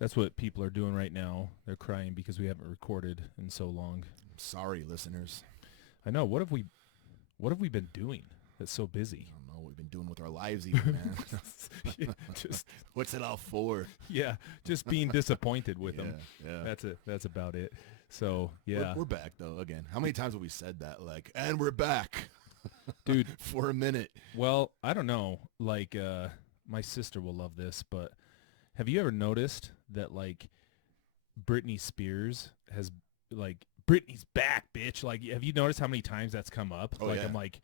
That's what people are doing right now. They're crying because we haven't recorded in so long. Sorry, listeners. I know. What have we been doing that's so busy? I don't know what we've been doing with our lives even, man. Just What's it all for? yeah, just being disappointed with them. Yeah. That's about it. So yeah, We're back though again. How many times have we said that? Like, and we're back, dude. for a minute. Well, I don't know. Like, my sister will love this, but have you ever noticed that like Britney Spears has like Britney's back, bitch? Like, have you noticed how many times that's come up? Oh, like, yeah. I'm like,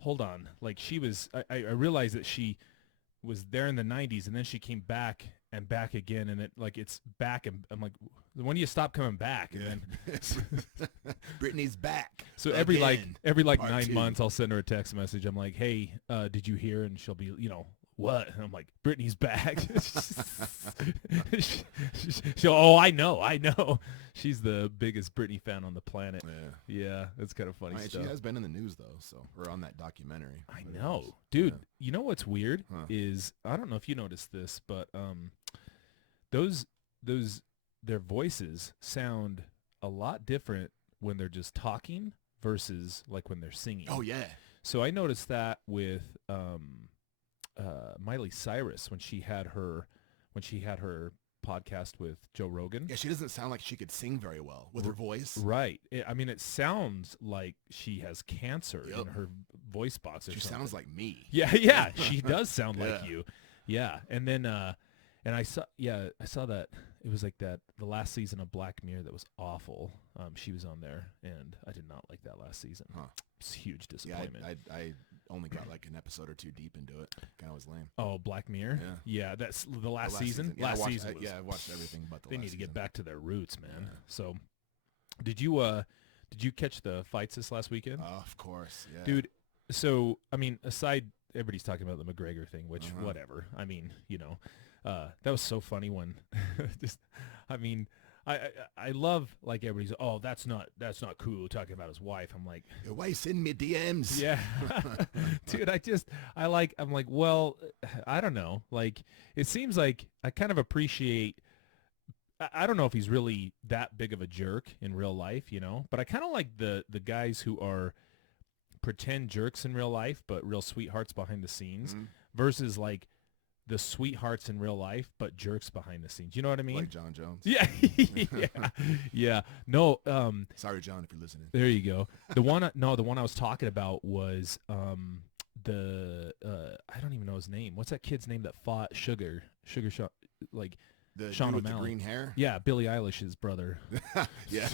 hold on. Like, she was. I realized that she was there in the 90s, and then she came back and back again, and it's back, and I'm like, when do you stop coming back? And then Britney's back. so again. every like Part 9 two. months, I'll send her a text message. I'm like, hey, did you hear? And she'll be, what? And I'm like, Britney's back. Oh, I know. She's the biggest Britney fan on the planet. Yeah, that's kind of funny stuff. She has been in the news though, or on that documentary. I know, dude. Yeah. You know what's weird Huh. is, I don't know if you noticed this, but those their voices sound a lot different when they're just talking versus like when they're singing. Oh yeah. So I noticed that with Miley Cyrus when she had her podcast with Joe Rogan. Yeah, she doesn't sound like she could sing very well with her voice. Right. I mean, it sounds like she has cancer Yep. in her voice box or She something. sounds like me. Yeah, she does sound like Yeah. you. Yeah, and then and I saw that it was like that the last season of Black Mirror that was awful. She was on there, and I did not like that last season. Huh. It's a huge Yeah, disappointment. I only got like an episode or two deep into it. Kind of was lame. Oh, Black Mirror. Yeah. That's the last The season. Yeah, Last I watched, season. Was, I watched everything but the they last need to get season. back to their roots, man. Yeah. So, did you catch the fights this last weekend? Of course, yeah. Dude, so, I mean, aside, everybody's talking about the McGregor thing, which, Uh-huh. whatever. I mean, that was so funny when, I love, like, everybody's, oh, that's not cool talking about his wife. I'm like, Your wife send me DMs. yeah, dude, I'm like, well, I don't know. Like, it seems like I kind of appreciate, I don't know if he's really that big of a jerk in real life, but I kind of like the guys who are pretend jerks in real life, but real sweethearts behind the scenes versus like the sweethearts in real life, but jerks behind the scenes. You know what I mean? Like John Jones. Yeah. Yeah. No, Sorry, John, if you're listening. there you go. The one I was talking about was I don't even know his name. What's that kid's name that fought Sugar Sean, like The Sean dude with the O'Malley. green hair? Yeah, Billie Eilish's brother. Yeah.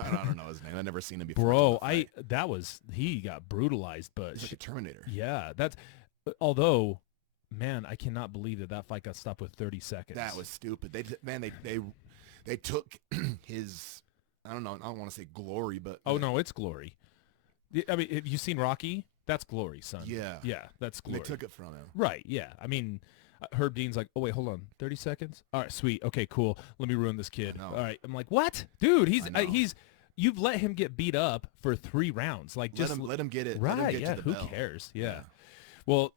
I don't know his name. I've never seen him before. Bro, until the fight. he got brutalized, but He's like a Terminator. yeah, although, man, I cannot believe that fight got stopped with 30 seconds. That was stupid. They took his, I don't know, I don't want to say glory, but Oh no, it's glory. I mean, have you seen Rocky? That's glory, son. Yeah. Yeah, that's glory. they took it from him. Right, yeah. I mean, Herb Dean's like, oh, wait, hold on. 30 seconds? All right, sweet. Okay, cool. Let me ruin this kid. I know. All right. I'm like, what? Dude, I know. you've let him get beat up for 3 rounds. Like, just Let him get it. right, Let him get yeah, to the who bell. cares? Yeah. Well,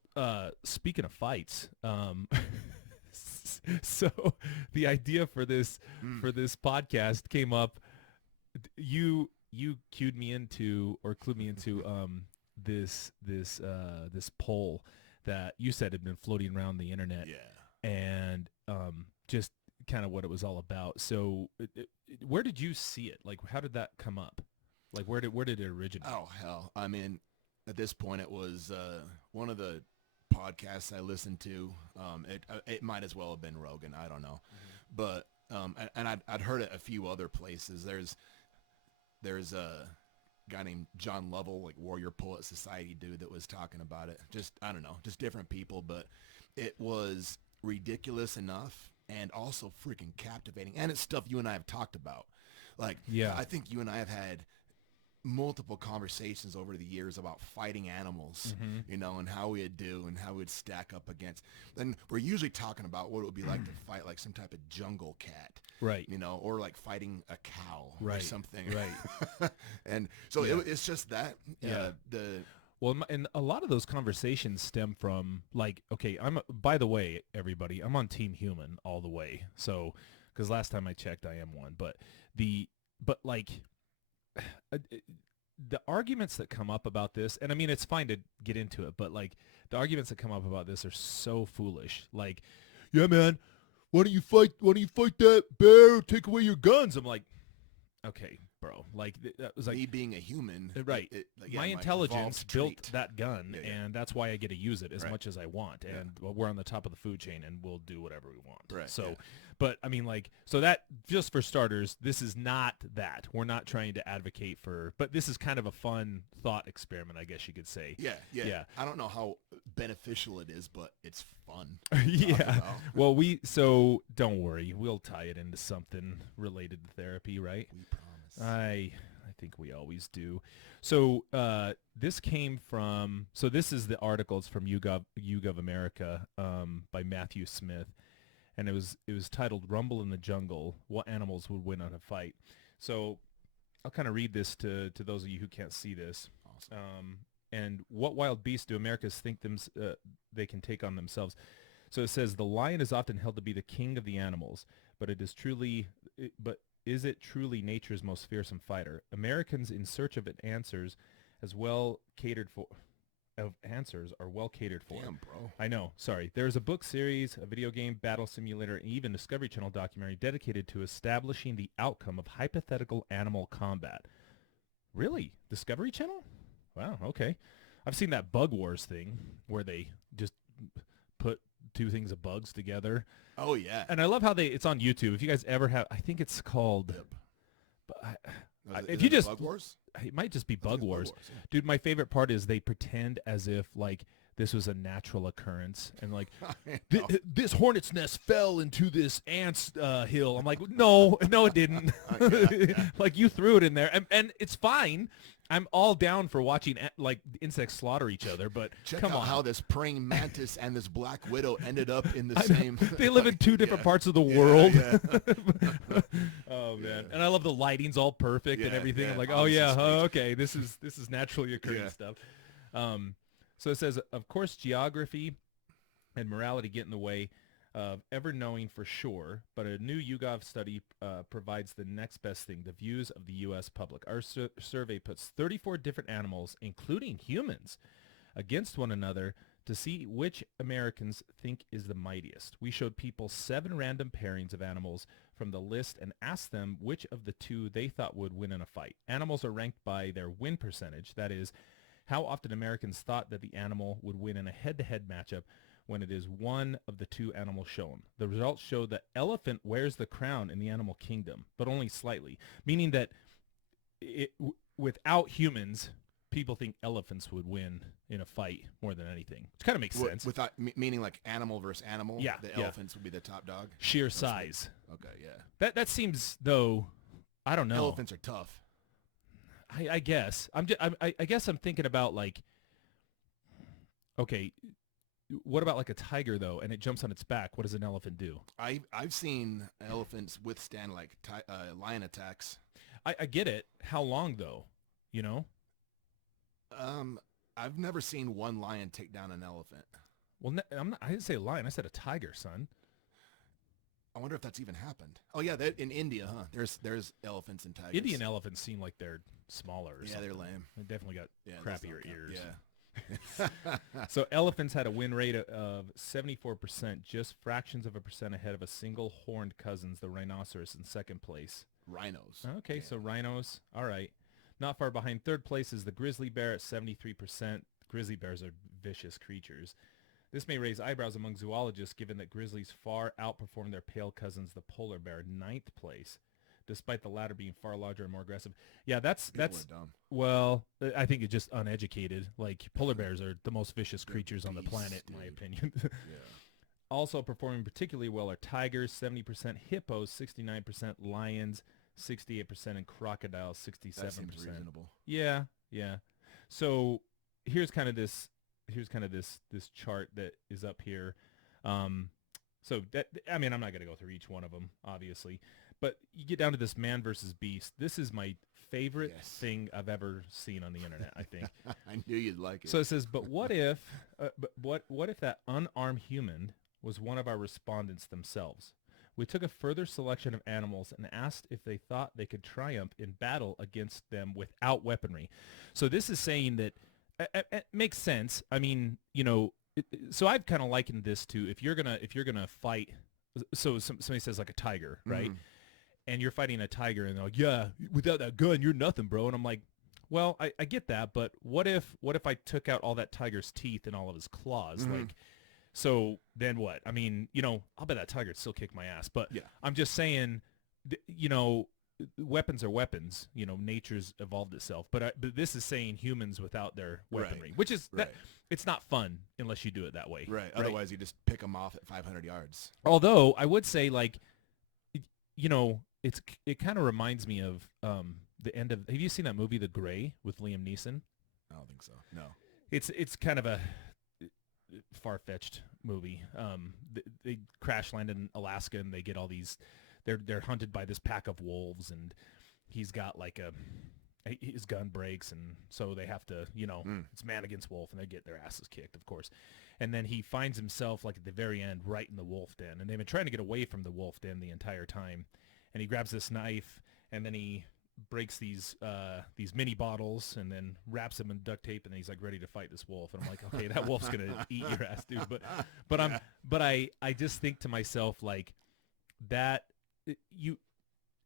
speaking of fights, so the idea for this podcast came up. You clued me into this poll that you said had been floating around the internet, Yeah. and just kind of what it was all about. So, where did you see it? Like, how did that come up? Like, where did it originate? Oh, hell. I mean, at this point, it was one of the podcasts I listened to. It might as well have been Rogan. I don't know. But, and I'd heard it a few other places. There's a guy named John Lovell, like Warrior Poet Society dude, that was talking about it. Just, I don't know, just different people. But it was ridiculous enough and also freaking captivating. And it's stuff you and I have talked about. Like, Yeah. I think you and I have had multiple conversations over the years about fighting animals, and how we'd do and how we'd stack up against. Then we're usually talking about what it would be like to fight like some type of jungle cat, Right. or like fighting a cow or Right. something. Right. And so Yeah. it's just that. Yeah. Well, and a lot of those conversations stem from like, okay, by the way, everybody, I'm on Team Human all the way. So, because last time I checked, I am one. But like, the arguments that come up about this, and I mean, it's fine to get into it, but like, the arguments that come up about this are so foolish. Like, yeah, man, why don't you fight? Why don't you fight that bear? Take away your guns. I'm like, okay, bro. Like that was like me being a human, right? Yeah, my intelligence built trait. that gun, and that's why I get to use it as Right. much as I want. And we're on the top of the food chain, and we'll do whatever we want. Right. So, but I mean, like, so that just for starters, this is not that. We're not trying to advocate for, but this is kind of a fun thought experiment, I guess you could say. Yeah. I don't know how beneficial it is, but it's fun. Yeah. Well, so don't worry, we'll tie it into something related to therapy, right? We promise. I think we always do. So this came from, so this is the article. It's from YouGov America by Matthew Smith, and it was titled "Rumble in the Jungle: What Animals Would Win on a Fight." So I'll kind of read this to those of you who can't see this. Awesome. And what wild beasts do Americans think they can take on themselves? So it says the lion is often held to be the king of the animals, but is it truly nature's most fearsome fighter? Americans in search of answers are well catered for. Damn, bro. I know. Sorry. There's a book series, a video game, battle simulator, and even Discovery Channel documentary dedicated to establishing the outcome of hypothetical animal combat. Really? Discovery Channel? Wow. Okay. I've seen that Bug Wars thing where they just put two things of bugs together. Oh yeah. And I love how it's on YouTube. If you guys ever have, I think it's called. If you just Bug Wars, it might just be Bug Wars. Yeah. Dude. My favorite part is they pretend as if like this was a natural occurrence and like this hornet's nest fell into this ant's hill. I'm like, no, it didn't. Like you threw it in there, and it's fine. I'm all down for watching like insects slaughter each other, but check come out on. how this praying mantis and this black widow ended up in the same. They live in two different parts of the world. Yeah. Oh man, and I love the lighting's all perfect and everything. Yeah. I'm like, oh yeah, okay, this is naturally occurring stuff. So it says, of course, geography and morality get in the way of ever knowing for sure, but a new YouGov study provides the next best thing, the views of the U.S. public. Our survey puts 34 different animals, including humans, against one another to see which Americans think is the mightiest. We showed people 7 random pairings of animals from the list and asked them which of the 2 they thought would win in a fight. Animals are ranked by their win percentage, that is, how often Americans thought that the animal would win in a head-to-head matchup when it is one of the 2 animals shown. The results show that elephant wears the crown in the animal kingdom, but only slightly, meaning that without humans, people think elephants would win in a fight more than anything. It kind of makes sense. Without meaning like animal versus animal. Yeah, the elephants would be the top dog. Sheer size. Okay, yeah. That seems though. I don't know. Elephants are tough. I guess I guess I'm thinking about like, okay, what about like a tiger though, and it jumps on its back? What does an elephant do? I've seen elephants withstand like lion attacks. I get it. How long though? You know? I've never seen one lion take down an elephant. Well, I didn't say a lion. I said a tiger, son. I wonder if that's even happened. Oh yeah, in India, huh? There's elephants and tigers. Indian elephants seem like they're smaller. Or something. They're lame. They definitely got crappier ears. Yeah. So elephants had a win rate of 74%, just fractions of a percent ahead of a single horned cousins, the rhinoceros, in second place. Rhinos. Okay, so rhinos. All right. Not far behind third place is the grizzly bear at 73%. Grizzly bears are vicious creatures. This may raise eyebrows among zoologists given that grizzlies far outperform their pale cousins, the polar bear, ninth place, despite the latter being far larger and more aggressive. Yeah, that's dumb. Well, I think it's just uneducated. Like polar bears are the most vicious creatures on the planet, in my opinion. Yeah. Also performing particularly well are tigers, 70%, hippos, 69%, lions, 68%, and crocodiles, 67%. That seems reasonable. Yeah. So here's kind of this chart that is up here. So that, I mean, I'm not going to go through each one of them, obviously, but you get down to this man versus beast. This is my favorite Yes. thing I've ever seen on the internet, I think. I knew you'd like it. So it says, but what if that unarmed human was one of our respondents themselves? We took a further selection of animals and asked if they thought they could triumph in battle against them without weaponry. So this is saying that it makes sense. I mean, so I've kind of likened this to if you're gonna fight. So somebody says like a tiger, right? And you're fighting a tiger, and they're like, yeah, without that gun, you're nothing, bro. And I'm like, well, I get that, but what if I took out all that tiger's teeth and all of his claws, like? So then what? I mean, I'll bet that tiger would still kick my ass. But Yeah. I'm just saying, weapons are weapons. Nature's evolved itself. But this is saying humans without their weaponry, which is that it's not fun unless you do it that way. Right. Otherwise, you just pick them off at 500 yards. Although I would say, like, it kind of reminds me of the end of. Have you seen that movie, The Gray, with Liam Neeson? I don't think so. No. It's kind of a far-fetched movie. They crash land in Alaska and they get all these. They're hunted by this pack of wolves, and he's got like his gun breaks, and so they have to, it's man against wolf, and they get their asses kicked, of course. And then he finds himself like at the very end, right in the wolf den, and they've been trying to get away from the wolf den the entire time. And he grabs this knife, and then he breaks these mini bottles, and then wraps them in duct tape, and then he's like ready to fight this wolf. And I'm like, okay, that wolf's gonna eat your ass, dude. But I just think to myself, like, that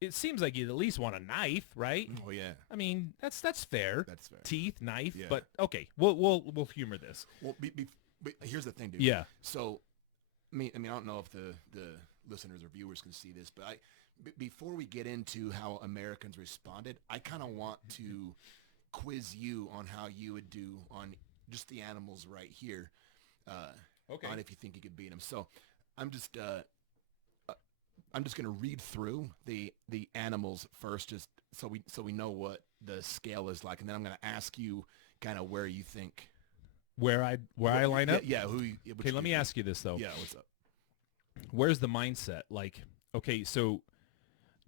it seems like you'd at least want a knife, right? Oh yeah. I mean, that's fair. That's fair. Teeth, knife, Yeah. but okay, we'll humor this. Well, but here's the thing, dude. Yeah. So, I mean, I don't know if the listeners or viewers can see this, but before we get into how Americans responded, I kind of want to quiz you on how you would do on just the animals right here. Okay. On if you think you could beat them. So, I'm just going to read through the animals first, just so we know what the scale is like, and then I'm going to ask you kind of where you think Where I line up? Yeah. Okay, let me ask you this though. Yeah. What's up? Where's the mindset? Like, okay, so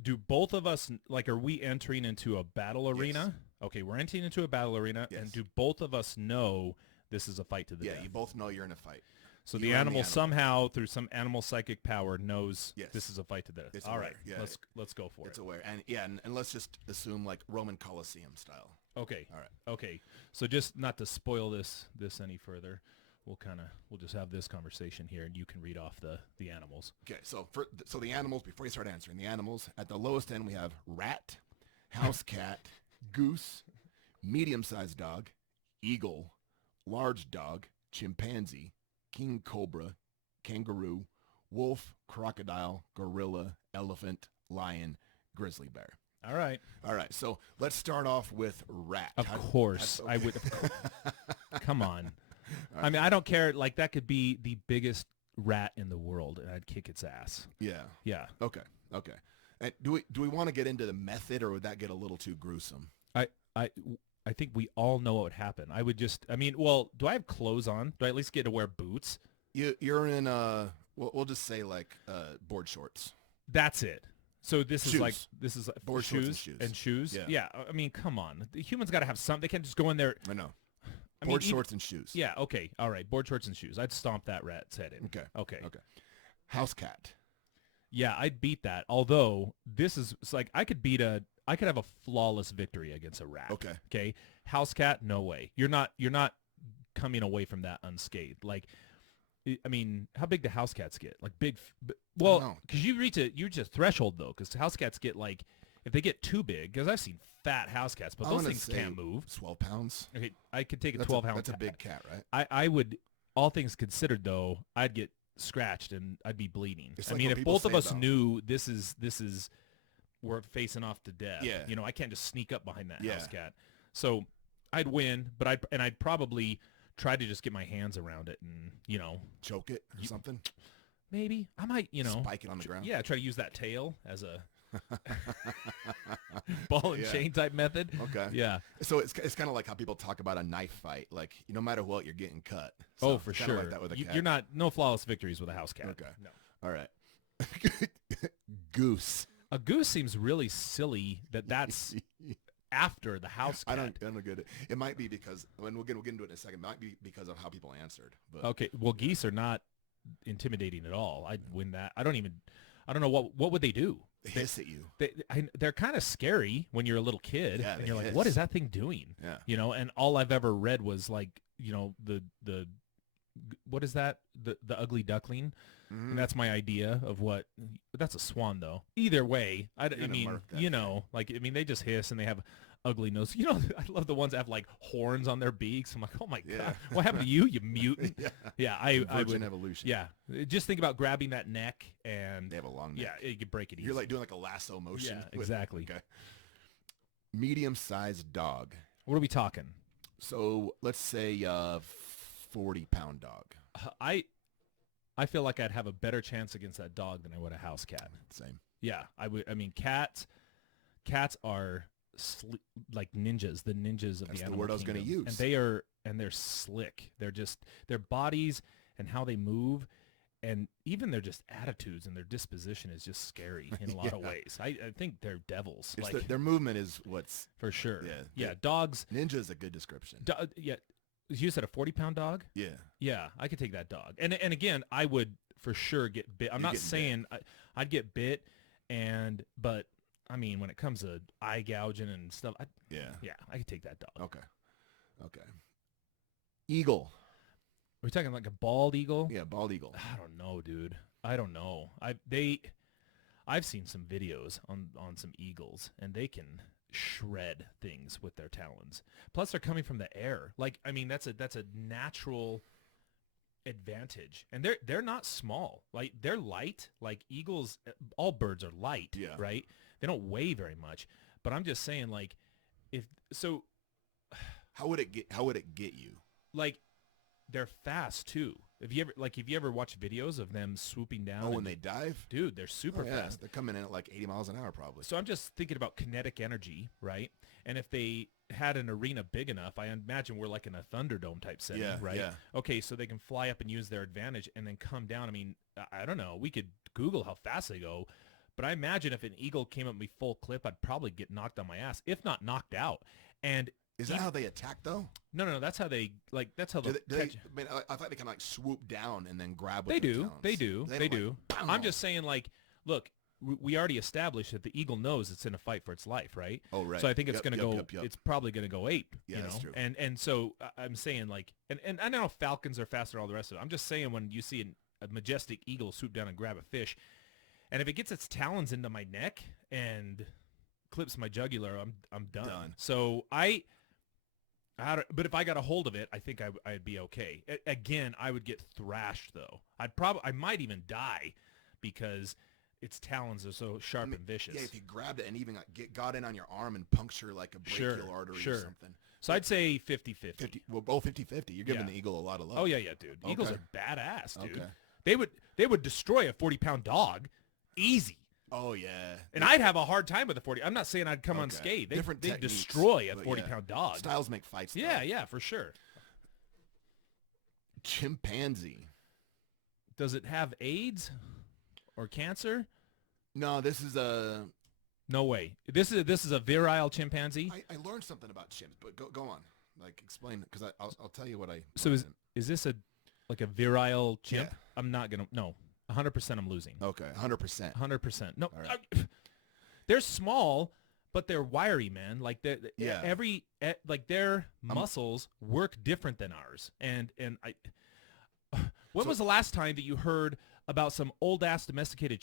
do both of us, like, are we entering into a battle arena? Yes. Okay, we're entering into a battle arena, Yes. and do both of us know this is a fight to the death? You both know you're in a fight. So You the and animal somehow, through some animal psychic power, knows Yes. this is a fight to the death. It's All aware. right, Yeah, let's go for It's it. aware. And let's just assume like Roman Colosseum style. Okay. All right. Okay. So just not to spoil this any further, we'll just have this conversation here, and you can read off the animals. Okay, so the animals, before you start answering, the animals, at the lowest end we have rat, house cat, goose, medium-sized dog, eagle, large dog, chimpanzee, king cobra, kangaroo, wolf, crocodile, gorilla, elephant, lion, grizzly bear. All right. All right, so let's start off with rat. Of course. okay. I would. Come on. I mean, I don't care. Like, that could be the biggest rat in the world, and I'd kick its ass. Yeah. Yeah. Okay. And do we want to get into the method, or would that get a little too gruesome? I think we all know what would happen. Well, do I have clothes on? Do I at least get to wear boots? You're in we'll just say like board shorts. That's it. So this Shoes. is like Board shorts shoes and shoes. shoes. Yeah. I mean, come on. The humans got to have some. They can't just go in there. I know. I mean, Board shorts and shoes. Yeah. Okay. All right. Board shorts and shoes. I'd stomp that rat's head in. Okay. House cat. Yeah, I'd beat that. Although it's like I could have a flawless victory against a rat. Okay. House cat, no way. You're not coming away from that unscathed. Like, I mean, how big do house cats get? Like big? Well, because you reach a threshold though. Because house cats get like, if they get too big, because I've seen fat house cats, but those things can't move. 12 pounds. Okay, I could take a 12-pound. That's a big cat, right? I would. All things considered, though, I'd get scratched and I'd be bleeding. It's I like mean, what if people both of say us about- knew this is we're facing off to death. Yeah. I can't just sneak up behind that Yeah. house cat. So I'd win, but I'd probably try to just get my hands around it and Choke it or something. maybe I might Spike it on the ground. Yeah, try to use that tail as a ball and Yeah. chain type method. Okay. Yeah. So it's kind of like how people talk about a knife fight. Like, no matter what, you're getting cut. So Oh, for it's kinda sure. Like that with a cat. You're not no flawless victories with a house cat. Okay. No. All right. Goose. A goose seems really silly. That's after the house cat. I don't get it. It might be because, and we'll get into it in a second. It might be because of how people answered. But Okay, well, geese are not intimidating at all. I'd win that. I don't know what would they do? they hiss at you. They're kind of scary when you're a little kid, Yeah, and they you're like, hiss. what is that thing doing? Yeah. You know, and all I've ever read was like, you know, the what is that? The ugly duckling. Mhm. And that's my idea of what. That's a swan, though. Either way, I gonna mean, mark that you know, like I mean, they just hiss and they have ugly nose. You know, I love the ones that have like horns on their beaks. I'm like, oh my Yeah. god, what happened to you, you mutant? Yeah. Yeah, I Virgin would. evolution. Yeah, just think about grabbing that neck and They have a long neck. yeah, you could break it easy. You're like doing like a lasso motion. Yeah, exactly. Okay. Medium-sized dog. What are we talking? So let's say 40-pound dog. I feel like I'd have a better chance against that dog than I would a house cat. Same. Yeah, I would. I mean, cats are like ninjas, the ninjas of That's the the animal word I was gonna kingdom. use. And they're slick. They're just their bodies and how they move, and even their just attitudes and their disposition is just scary in a lot of Yeah. ways. I think they're devils, It's like their movement is what's for sure. yeah, Yeah, dogs. ninja is a good description. Yeah, you said a 40-pound dog. Yeah. Yeah, I could take that dog. And again, I would for sure get bit. I'm You're not getting saying I'd get bit, but I mean, when it comes to eye gouging and stuff, Yeah. I could take that dog. Okay. Eagle. Are we talking like a bald eagle? Yeah, bald eagle. I don't know, dude. I don't know. I've seen some videos on some eagles, and they can shred things with their talons. Plus, they're coming from the air. Like, I mean, that's a natural advantage, and they're not small. Like, they're light. Like eagles, all birds are light. Yeah. Right. They don't weigh very much. But I'm just saying, like, if so, How would it get you? like, they're fast too. If you ever watch videos of them swooping down, Oh, when and- they dive? dude, they're super Oh, yeah. fast. They're coming in at like 80 miles an hour probably. So I'm just thinking about kinetic energy, right? And if they had an arena big enough, I imagine we're like in a Thunderdome type setting, Yeah, right? yeah. Okay, so they can fly up and use their advantage and then come down. I mean, I don't know. We could Google how fast they go, but I imagine if an eagle came at me full clip, I'd probably get knocked on my ass, if not knocked out. And Is that how they attack though? no, that's how they Do they'll they, catch. I mean, I thought they kind of like swoop down and then grab with They their do. talons. They do. They don't, do. like, I'm pow. just saying, like, look, we already established that the eagle knows it's in a fight for its life, right? Oh, right. So I think it's Yep, going to yep, go. yep, yep. It's probably going to go ape. Yeah, you know? that's true. And so I'm saying, like, and I know falcons are faster, all the rest of it. I'm just saying, when you see a majestic eagle swoop down and grab a fish, and if it gets its talons into my neck and clips my jugular, I'm done. So but if I got a hold of it, I think I'd be okay. Again, I would get thrashed though. I might even die because its talons are so sharp and vicious. Yeah, if you grabbed it and even got in on your arm and puncture like a brachial artery or something. So I'd say 50-50. 50, well, both 50-50. You're giving Yeah. the eagle a lot of love. Oh yeah, dude. Eagles Okay. are badass, dude. Okay. They would destroy a 40-pound dog, easy. Oh yeah. And I'd have a hard time with a 40. I'm not saying I'd come Okay. unscathed. Different They'd techniques, destroy a but 40-pound dog. Styles make fights. Yeah, for sure. Chimpanzee. Does it have AIDS or cancer? No, this is a. No way. This is a virile chimpanzee. I learned something about chimps, but go on. Like explain it, because I'll tell you what I. So learned. is this like a virile chimp? Yeah. I'm not gonna. No, 100% I'm losing. Okay, 100%. 100%. No, All right. they're small, but they're wiry, man. Like Yeah. their muscles work different than ours. And I. When was the last time that you heard about some old ass domesticated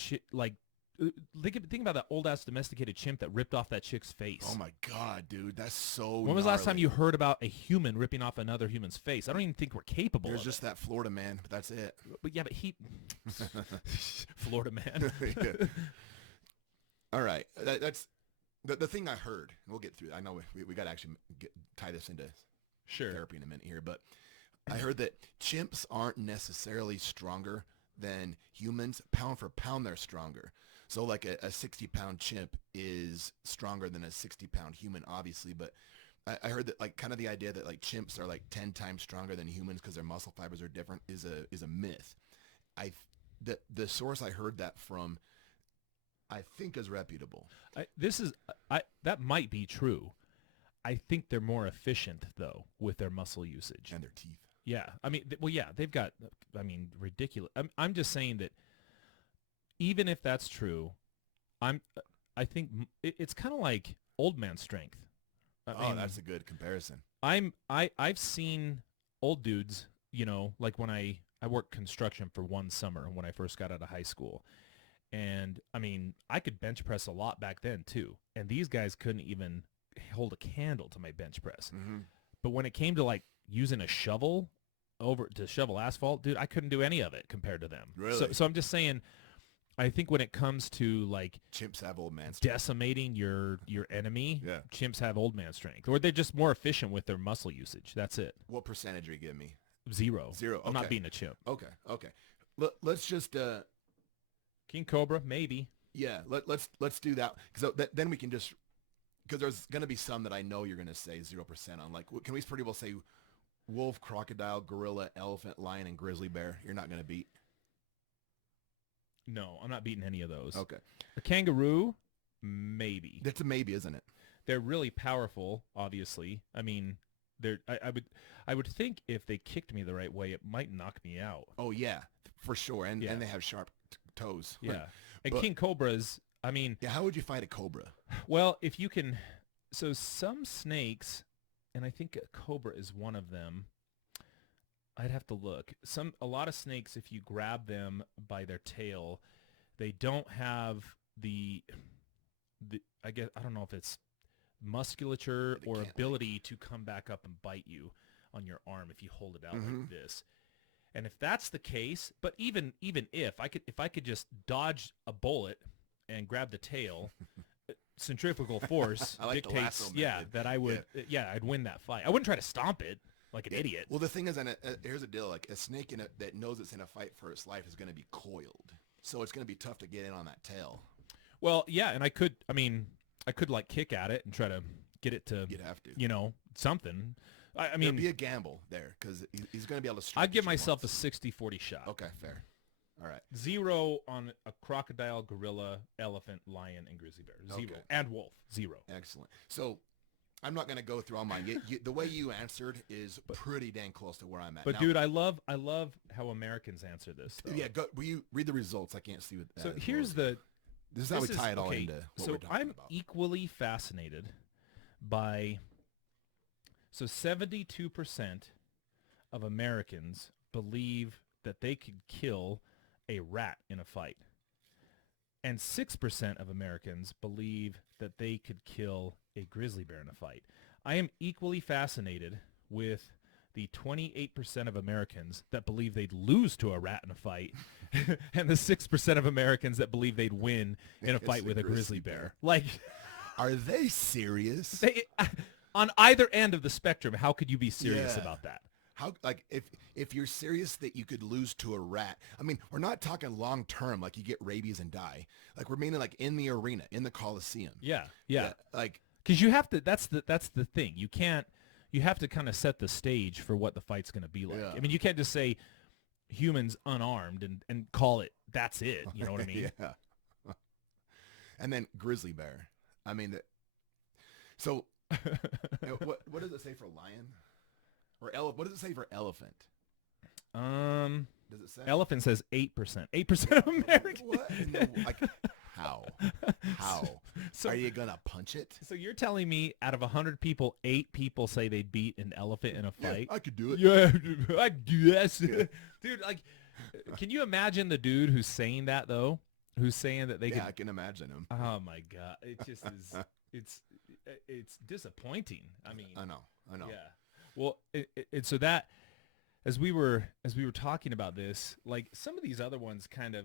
think about that old ass domesticated chimp that ripped off that chick's face? Oh my god, dude, that's so. When was the last time gnarly. you heard about a human ripping off another human's face? I don't even think we're capable There's of just it. that Florida man, but that's it. But yeah, but he Florida man. Yeah. All right, that's the thing I heard. And we'll get through. I know we got to actually tie this into Sure. therapy in a minute here, but I heard that chimps aren't necessarily stronger than humans. Pound for pound, they're stronger. So like a 60-pound chimp is stronger than a 60-pound human, obviously, but I heard that like kind of the idea that like chimps are like 10 times stronger than humans because their muscle fibers are different is a myth. The source I heard that from, I think, is reputable. That might be true. I think they're more efficient though with their muscle usage. And their teeth. Yeah, I mean, they've got, I mean, ridiculous. I'm just saying that even if that's true, I think it's kind of like old man strength. I mean, that's a good comparison. I've seen old dudes, like when I worked construction for one summer when I first got out of high school. And I mean, I could bench press a lot back then too. And these guys couldn't even hold a candle to my bench press. Mm-hmm. But when it came to like using a shovel to shovel asphalt, dude, I couldn't do any of it compared to them. Really? So I'm just saying, I think when it comes to like chimps have old man strength. Decimating your enemy, Yeah. chimps have old man strength, or they're just more efficient with their muscle usage. That's it. What percentage are you giving me? Zero. Okay. I'm not being a chimp. Okay. Let's just King Cobra, maybe. yeah. Let's do that because then we can just because there's gonna be some that I know you're gonna say 0% on. Like, can we pretty well say wolf, crocodile, gorilla, elephant, lion, and grizzly bear? You're not gonna beat. No, I'm not beating any of those. Okay. A kangaroo, maybe. That's a maybe, isn't it? They're really powerful, obviously. I mean, I would think if they kicked me the right way, it might knock me out. Oh yeah, for sure. And Yeah. and they have sharp toes. Yeah. And But- king cobras, I mean, Yeah. How would you fight a cobra? well, if you can, so some snakes, and I think a cobra is one of them. I'd have to look. A lot of snakes, if you grab them by their tail, they don't have the I guess, I don't know if it's musculature They or can't, ability to come back up and bite you on your arm if you hold it out Mhm. like this. And if that's the case, but even if I could just dodge a bullet and grab the tail, centrifugal force I like the dictates lasso method. that I would I'd win that fight. I wouldn't try to stomp it like an idiot. Well, the thing is, and here's the deal: like a snake that knows it's in a fight for its life is going to be coiled, so it's going to be tough to get in on that tail. Well, yeah, and I could like kick at it and try to get it to You'd have to. Something. I There'd mean, be a gamble there because he's going to be able to strike. I'd give at you myself once. a 60-40 shot. Okay, fair. All right. 0 on a crocodile, gorilla, elephant, lion, and grizzly bear. 0. Okay. And wolf. 0. Excellent. So I'm not going to go through all mine. The way you answered is pretty dang close to where I'm at. But Now, dude, I love how Americans answer this. Though. yeah, will you read the results? I can't see what. So here's the. This is how we tie it all okay, into what so we're talking I'm about. equally fascinated by. So 72% of Americans believe that they could kill a rat in a fight. And 6% of Americans believe that they could kill a grizzly bear in a fight. I am equally fascinated with the 28% of Americans that believe they'd lose to a rat in a fight and the 6% of Americans that believe they'd win in a It's fight a with a grizzly grizzly bear. bear. Like, Are they serious? they, on either end of the spectrum, how could you be serious Yeah. about that? How, like, if you're serious that you could lose to a rat, I mean, we're not talking long term, like you get rabies and die. Like, we're meaning like in the arena, in the Coliseum. Yeah. Like, Because you have to. That's the thing. You can't. You have to kind of set the stage for what the fight's going to be like. Yeah. I mean, you can't just say humans unarmed and call it. That's it. You know what I mean? yeah. And then grizzly bear. I mean, so what does it say for lion? Or what does it say for elephant? Does it say? Elephant says 8%. 8% of Americans. What? No, like, how? How? So- Are you going to punch it? So you're telling me out of 100 people, 8 people say they'd beat an elephant in a fight? I could do it. Yeah, I guess. Yeah. Dude, like, can you imagine the dude who's saying that, though? Who's saying that they Yeah, could... I can imagine him. Oh, my God. It just is... It's disappointing. I mean... I know. Yeah. Well, so that... As we were talking about this, like, some of these other ones kind of...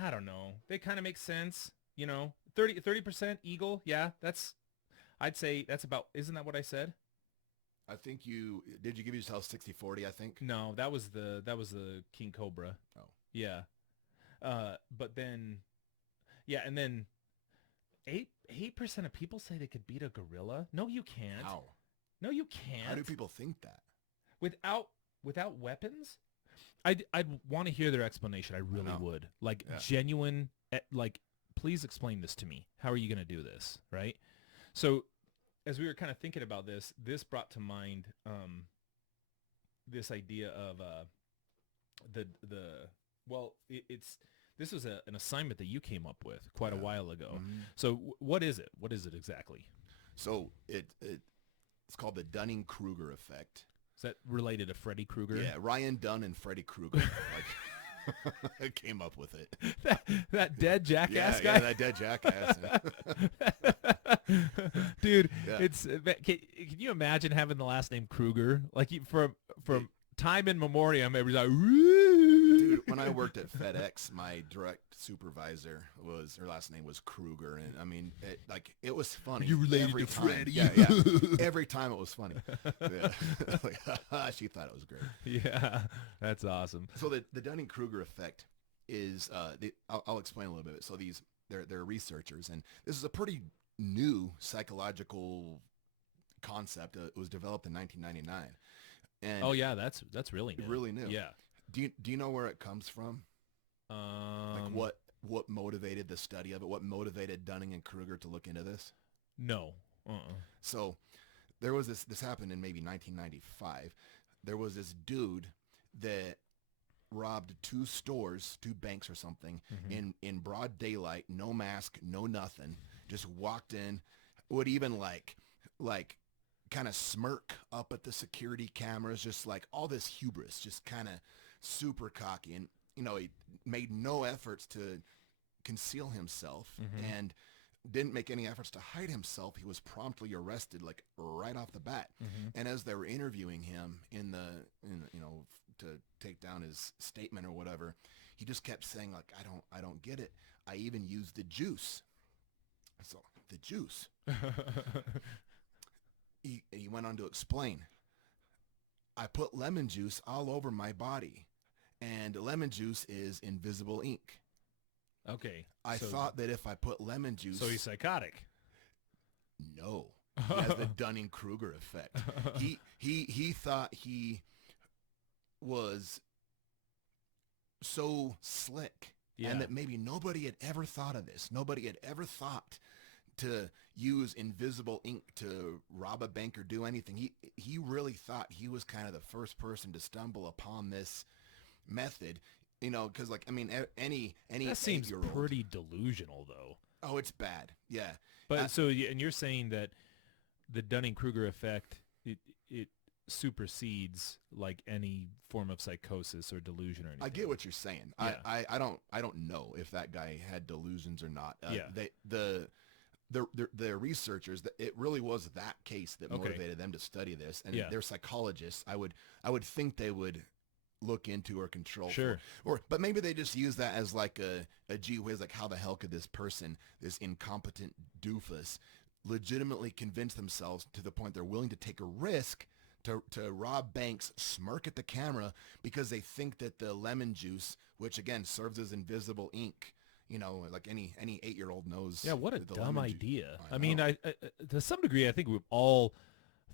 I don't know. They kind of make sense, 30% eagle, yeah, I'd say that's about, isn't that what I said? I think did you give yourself 60-40, I think? No, that was the king cobra. Oh. Yeah. But then, yeah, and then 8% of people say they could beat a gorilla. No, you can't. How? No, you can't. How do people think that? Without weapons? I'd want to hear their explanation. I really know. would. Like, Yeah. genuine, like, please explain this to me. How are you going to do this, right? So as we were kind of thinking about this brought to mind this idea of the well, it's this was an assignment that you came up with quite a while ago. Mhm. So what is it? What is it exactly? So it's called the Dunning-Kruger Effect. Is that related to Freddy Krueger? Yeah, Ryan Dunn and Freddy Krueger like came up with it. that dead jackass guy? Yeah, that dead jackass. Dude, Yeah. it's can you imagine having the last name Kruger? Like from time immemorial, everybody's like, Dude, when I worked at FedEx, my direct supervisor her last name was Kruger, and I mean, it was funny. You related every to time. Freddy. Yeah. Every time it was funny. Yeah. Like, she thought it was great. Yeah, that's awesome. So the Dunning-Kruger effect is, I'll explain a little bit. So they're researchers, and this is a pretty new psychological concept. It was developed in 1999. And Oh yeah, that's really new. really new. Yeah. Do you know where it comes from? Like what motivated the study of it? What motivated Dunning and Kruger to look into this? No. So there was this happened in maybe 1995. There was this dude that robbed two banks or something, in broad daylight, no mask, no nothing, just walked in, would even like kind of smirk up at the security cameras, just like all this hubris, just kind of super cocky. And, he made no efforts to conceal himself and didn't make any efforts to hide himself. He was promptly arrested, like right off the bat. And as they were interviewing him to take down his statement or whatever, he just kept saying, like, I don't get it. I even used the juice. So the juice. He went on to explain, I put lemon juice all over my body, and lemon juice is invisible ink. Okay. I thought that if I put lemon juice... So he's psychotic. No. He has the Dunning-Kruger effect. He thought he was so slick, and that maybe nobody had ever thought of this. Nobody had ever thought to use invisible ink to rob a bank or do anything. He really thought he was kind of the first person to stumble upon this method, because like, I mean, any that seems 8-year-old, pretty delusional though. Oh, it's bad. Yeah. But and you're saying that the Dunning-Kruger effect, it supersedes like any form of psychosis or delusion or anything. I get what you're saying. Yeah. I don't know if that guy had delusions or not. The researchers, it really was that case that motivated them to study this, and they're psychologists. I would think they would look into or control but maybe they just use that as like a gee whiz, like how the hell could this person, this incompetent doofus, legitimately convince themselves to the point they're willing to take a risk to rob banks, smirk at the camera because they think that the lemon juice, which again serves as invisible ink, like any 8-year-old knows. Yeah, what a dumb idea. I mean, I to some degree, I think we've all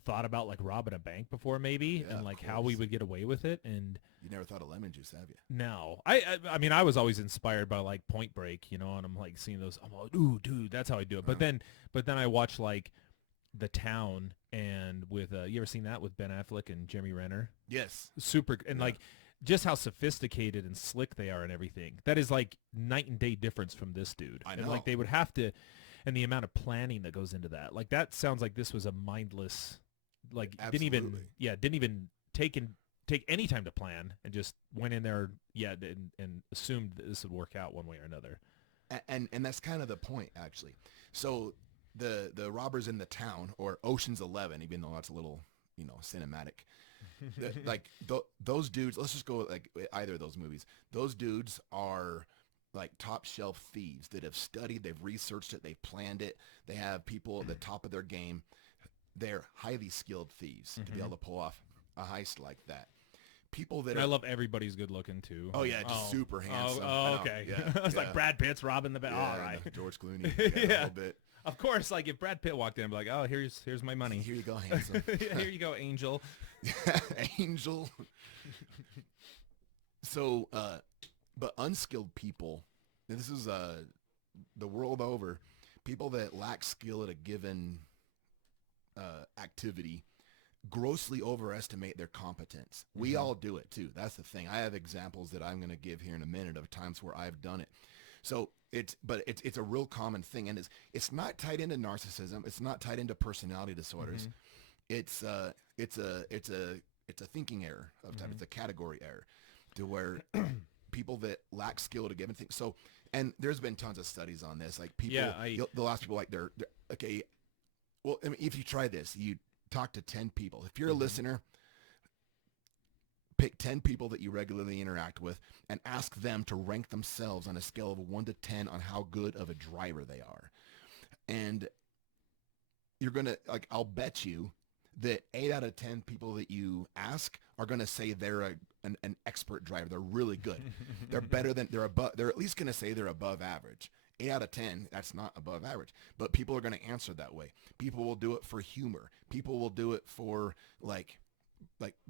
thought about like robbing a bank before, maybe, and like how we would get away with it. And you never thought of lemon juice, have you? No, I mean, I was always inspired by like Point Break, and I'm like seeing those. I'm like, ooh, dude, that's how I do it. But then I watch like The Town, and with you ever seen that with Ben Affleck and Jeremy Renner? Yes. Super, and like just how sophisticated and slick they are and everything. That is like night and day difference from this dude. I know. And like they would have to, and the amount of planning that goes into that. Like that sounds like this was a mindless, like Absolutely. didn't even take any time to plan and just went in there, and assumed that this would work out one way or another. And that's kind of the point, actually. So the robbers in The Town, or Ocean's 11, even though that's a little, cinematic. Like those dudes, let's just go with like either of those movies. Those dudes are like top shelf thieves that have studied, they've researched it, they've planned it. They have people at the top of their game. They're highly skilled thieves to be able to pull off a heist like that. People that I love everybody's good looking too. Oh yeah, just super handsome. Okay. Yeah, It's like Brad Pitt's robbing the bank. Yeah, All right. George Clooney. A little bit. Of course, like if Brad Pitt walked in, I'd be like, oh, here's my money. Here you go, handsome. Here you go, Angel. Angel. So, but unskilled people, and this is the world over, people that lack skill at a given activity grossly overestimate their competence. We all do it too. That's the thing. I have examples that I'm going to give here in a minute of times where I've done it. So it's a real common thing, and it's not tied into narcissism. It's not tied into personality disorders. It's a thinking error of type. It's a category error, to where people that lack skill to give and think. So, and there's been tons of studies on this. Like people, they'll ask people like they're okay. Well, I mean, if you try this, you talk to 10 people. If you're a listener, pick 10 people that you regularly interact with and ask them to rank themselves on a scale of 1 to 10 on how good of a driver they are. And you're going to, like, I'll bet you that 8 out of 10 people that you ask are going to say they're an expert driver. They're really good. They're better than, they're at least going to say they're above average. 8 out of 10, that's not above average. But people are going to answer that way. People will do it for humor. People will do it for, like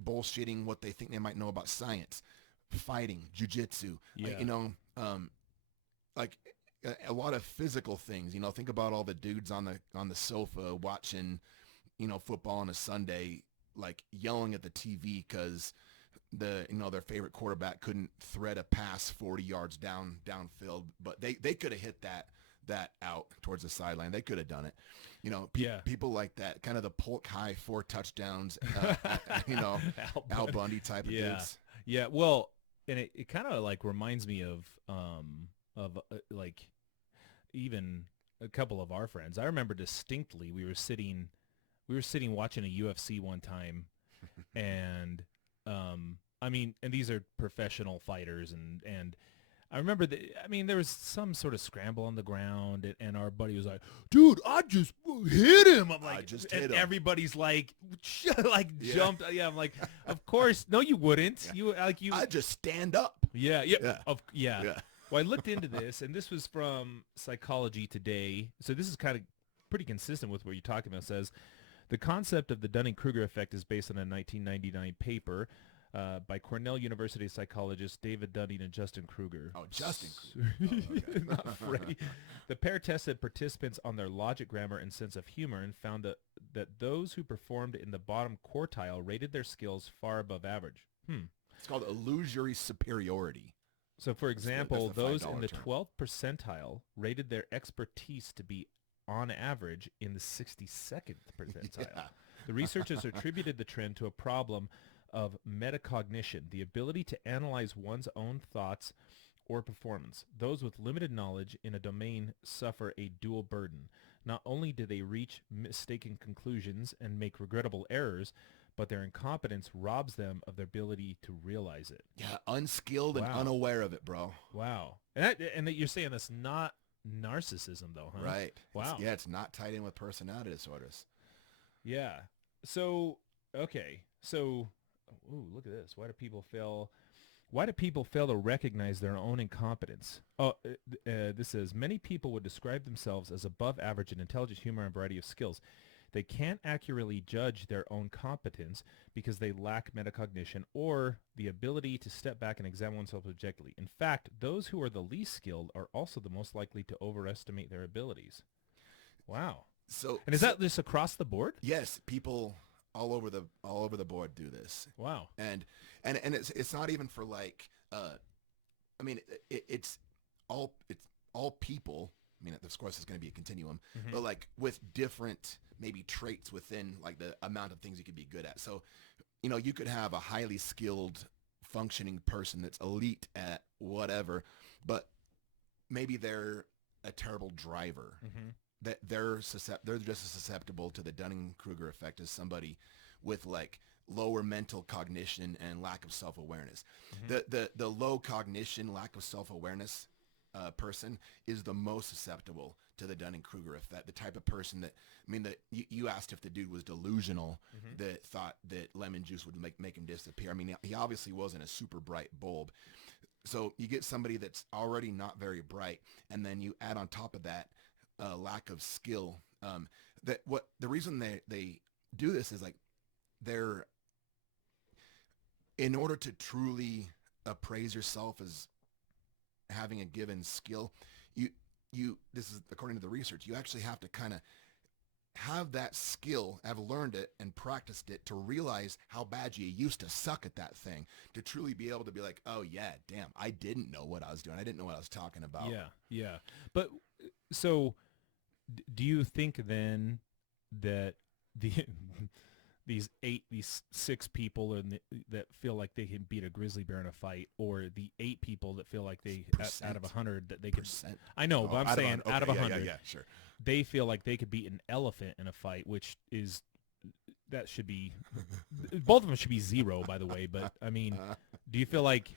bullshitting what they think they might know about science, fighting, jujitsu, like a lot of physical things. Think about all the dudes on the sofa watching, football on a Sunday, like yelling at the TV because their favorite quarterback couldn't thread a pass 40 yards downfield, but they could have hit that out towards the sideline. They could have done it. People like that, kind of the Polk High 4 touchdowns, Al Bundy type of dudes. Yeah. Well, and it kind of like reminds me of like even a couple of our friends. I remember distinctly we were sitting watching a UFC one time, and and these are professional fighters, and I remember there was some sort of scramble on the ground, and our buddy was like, "Dude, I just hit him." I'm like, I just hit him. Everybody's like, jumped. Yeah, I'm like, of course, no, you wouldn't. Yeah. I just stand up. Yeah. Well, I looked into this, and this was from Psychology Today. So this is kind of pretty consistent with what you're talking about. It says, the concept of the Dunning-Kruger Effect is based on a 1999 paper by Cornell University psychologists David Dunning and Justin Kruger. Oh, Justin Kruger. Oh, okay. Not Freddie. The pair tested participants on their logic, grammar, and sense of humor and found that those who performed in the bottom quartile rated their skills far above average. It's called illusory superiority. So, for example, that's the those in the term. 12th percentile rated their expertise to be on average in the 62nd percentile. Yeah. The researchers attributed the trend to a problem of metacognition, the ability to analyze one's own thoughts or performance. Those with limited knowledge in a domain suffer a dual burden. Not only do they reach mistaken conclusions and make regrettable errors, but their incompetence robs them of their ability to realize it. Yeah, unskilled and unaware of it, bro. Wow. And that you're saying that's not narcissism, though, huh? Right. Wow. It's not tied in with personality disorders. Yeah. So, okay. So, look at this. Why do people fail to recognize their own incompetence? This says, many people would describe themselves as above average in intelligence, humor, and variety of skills. They can't accurately judge their own competence because they lack metacognition or the ability to step back and examine oneself objectively. In fact, those who are the least skilled are also the most likely to overestimate their abilities. Wow. And is that just across the board? Yes, people all over the board do this. Wow. And it's not even for like it's all people. I mean, of course, it's going to be a continuum, but like with different maybe traits within like the amount of things you could be good at. So, you could have a highly skilled functioning person that's elite at whatever, but maybe they're a terrible driver. That they're just as susceptible to the Dunning-Kruger effect as somebody with like lower mental cognition and lack of self-awareness. The low cognition, lack of self-awareness person is the most susceptible to the Dunning-Kruger effect. The type of person that you asked if the dude was delusional, that thought that lemon juice would make him disappear. I mean, he obviously wasn't a super bright bulb. So you get somebody that's already not very bright, and then you add on top of that lack of skill. The reason they do this is like in order to truly appraise yourself as having a given skill, you this is according to the research, you actually have to kind of have that skill, have learned it and practiced it to realize how bad you used to suck at that thing, to truly be able to be like, oh yeah, damn, I didn't know what I was doing. I didn't know what I was talking about. Yeah, yeah. But so, do you think then that the these 6 people that feel like they can beat a grizzly bear in a fight, or the 8 people that feel like they out of 100 that they can? I know, but I'm saying out of 100, yeah, sure. They feel like they could beat an elephant in a fight, which is that should be both of them should be 0, by the way. But I mean, do you feel like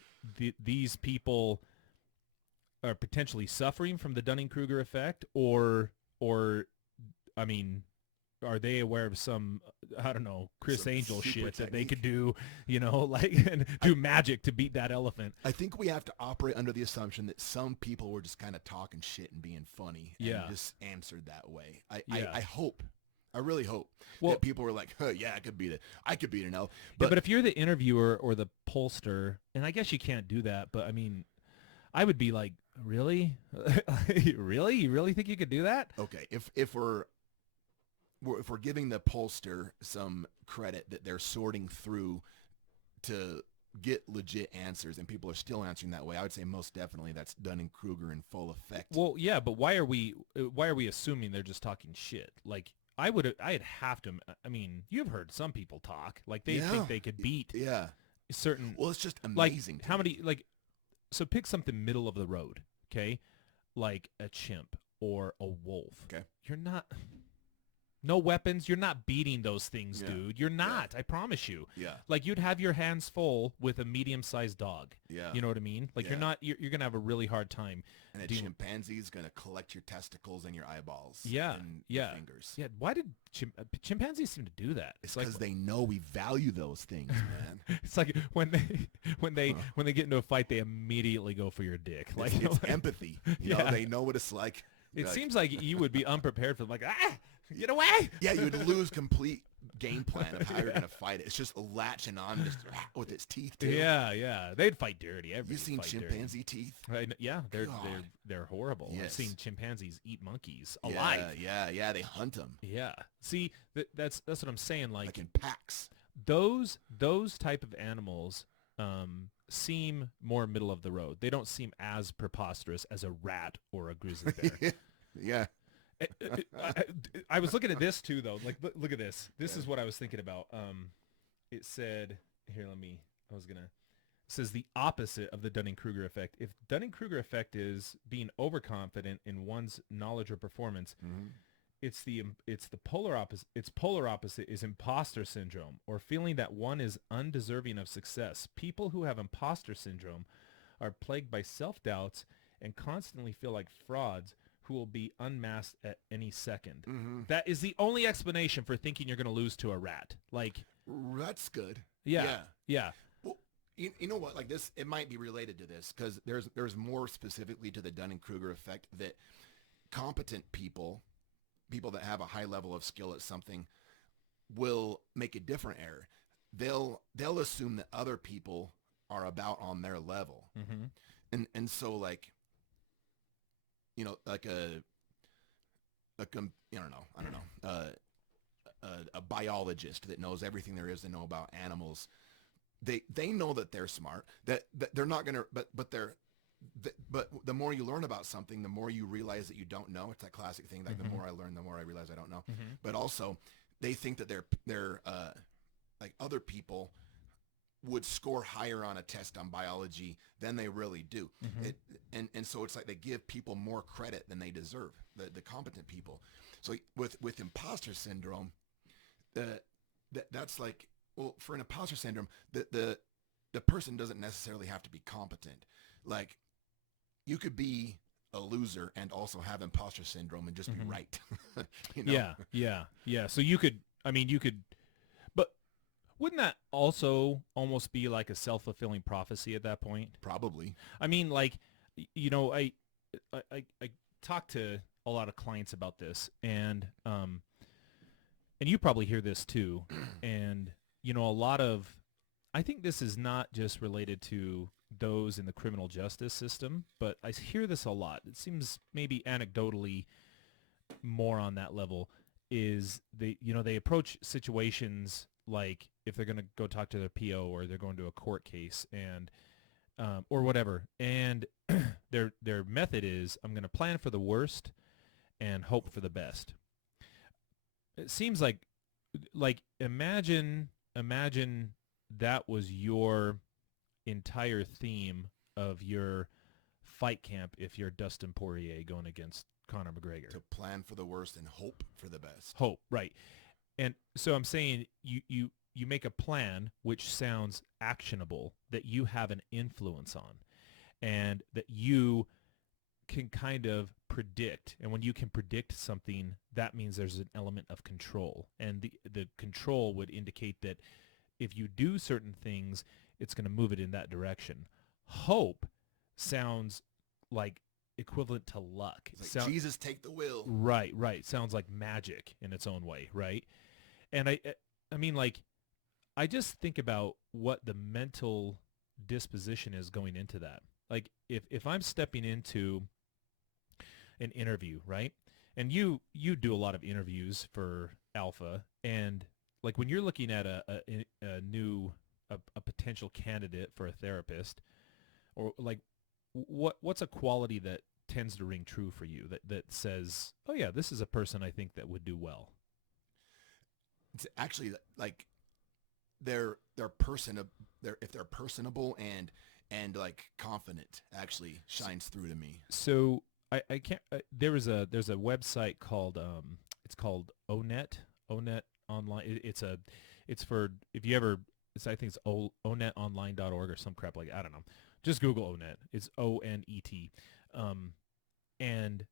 these people are potentially suffering from the Dunning-Kruger effect, or I mean, are they aware of some, I don't know, Chris Some Angel super shit that they technique? could do, like and do magic to beat that elephant? I think we have to operate under the assumption that some people were just kind of talking shit and being funny and just answered that way. I hope. I really hope that people were like, yeah, I could beat it. I could beat an elf. But if you're the interviewer or the pollster, and I guess you can't do that, but I mean, I would be like, really? Really? You really think you could do that? Okay, if we're giving the pollster some credit that they're sorting through to get legit answers, and people are still answering that way, I would say most definitely that's Dunning-Kruger in full effect. Well, yeah, but why are we assuming they're just talking shit? Like, I'd have to. I mean, you've heard some people talk like they think they could beat certain. Well, it's just amazing. Like, how many So pick something middle of the road, okay? Like a chimp or a wolf. Okay. You're not. No weapons. You're not beating those things, dude. You're not. I promise you. Yeah. Like, you'd have your hands full with a medium-sized dog. Yeah. You know what I mean? Like, you're going to have a really hard time. And a chimpanzee is going to collect your testicles and your eyeballs. Yeah. And your fingers. Yeah. Why did chimpanzees seem to do that? It's because they know we value those things, man. It's like when they get into a fight, they immediately go for your dick. Like, it's empathy. You know, they know what it's like. It seems like you would be unprepared for like, get away. Yeah, you would lose complete game plan of how you're going to fight it. It's just latching on just with its teeth too. Yeah. They'd fight dirty. You've seen chimpanzee teeth? Yeah, they're horrible. Yes. I've seen chimpanzees eat monkeys alive. Yeah, they hunt them. Yeah. See, that's what I'm saying. Like in packs. Those type of animals seem more middle of the road. They don't seem as preposterous as a rat or a grizzly bear. Yeah. I was looking at this too, though. Like, look at this. This is what I was thinking about. It said here. It says the opposite of the Dunning-Kruger effect. If Dunning-Kruger effect is being overconfident in one's knowledge or performance, it's the polar opposite. Its polar opposite is imposter syndrome, or feeling that one is undeserving of success. People who have imposter syndrome are plagued by self-doubts and constantly feel like frauds who will be unmasked at any second. That is the only explanation for thinking you're going to lose to a rat. Like, that's good. Yeah. Well, you know what? Like this, it might be related to this because there's more specifically to the Dunning-Kruger effect that competent people that have a high level of skill at something will make a different error. They'll assume that other people are about on their level. And so like, you know, like I don't know, a biologist that knows everything there is to know about animals. They know that they're smart, that they're not going to, but the more you learn about something, the more you realize that you don't know. It's that classic thing, like the more I learn, the more I realize I don't know. But also they think that they're like other people would score higher on a test on biology than they really do. And so it's like they give people more credit than they deserve, the competent people. So with imposter syndrome, that's like, well, for an imposter syndrome, the person doesn't necessarily have to be competent. Like, you could be a loser and also have imposter syndrome and just be right. You know? Yeah. So you could, but wouldn't that also almost be like a self-fulfilling prophecy at that point? Probably. I mean, like, you know, I talk to a lot of clients about this, and you probably hear this too. And, you know, I think this is not just related to those in the criminal justice system, but I hear this a lot. It seems maybe anecdotally more on that level. is they approach situations like if they're going to go talk to their PO or they're going to a court case and or whatever, and their method is I'm going to plan for the worst and hope for the best. It seems like imagine that was your entire theme of your fight camp if you're Dustin Poirier going against Conor McGregor. To plan for the worst and hope for the best. Hope, right. And so I'm saying you make a plan which sounds actionable, that you have an influence on, and that you can kind of predict. And when you can predict something, that means there's an element of control. And the control would indicate that if you do certain things, it's going to move it in that direction. Hope sounds like equivalent to luck. It's like Jesus, take the wheel. Right. Sounds like magic in its own way, right? And I mean, like, I just think about what the mental disposition is going into that. Like, if I'm stepping into an interview, right? And you do a lot of interviews for Alpha, and like when you're looking at a potential candidate for a therapist, or like what's a quality that tends to ring true for you that says, oh yeah, this is a person I think that would do well? It's actually like if they're personable and like confident, actually shines through to me. So I can't. There's a website called it's called ONET Online. It's for if you ever. I think it's onetonline.org or some crap like I don't know. Just Google ONET. It's ONET. And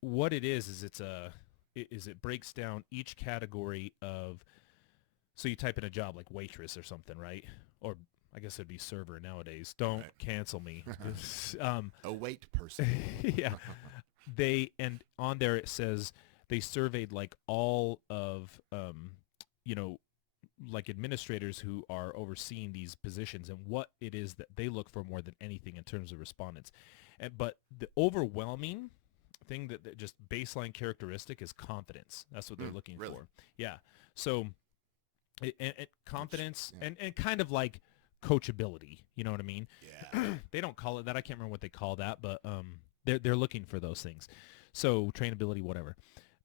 what it is it breaks down each category of. So you type in a job like waitress or something, right? Or I guess it'd be server nowadays. Don't cancel me. A wait person. Yeah. And on there it says they surveyed like all of, like administrators who are overseeing these positions and what it is that they look for more than anything in terms of respondents. But the overwhelming thing that just baseline characteristic is confidence. That's what they're looking for. Yeah. So confidence and kind of like coachability, you know what I mean? Yeah. They don't call it that. I can't remember what they call that, but they're looking for those things. So trainability, whatever.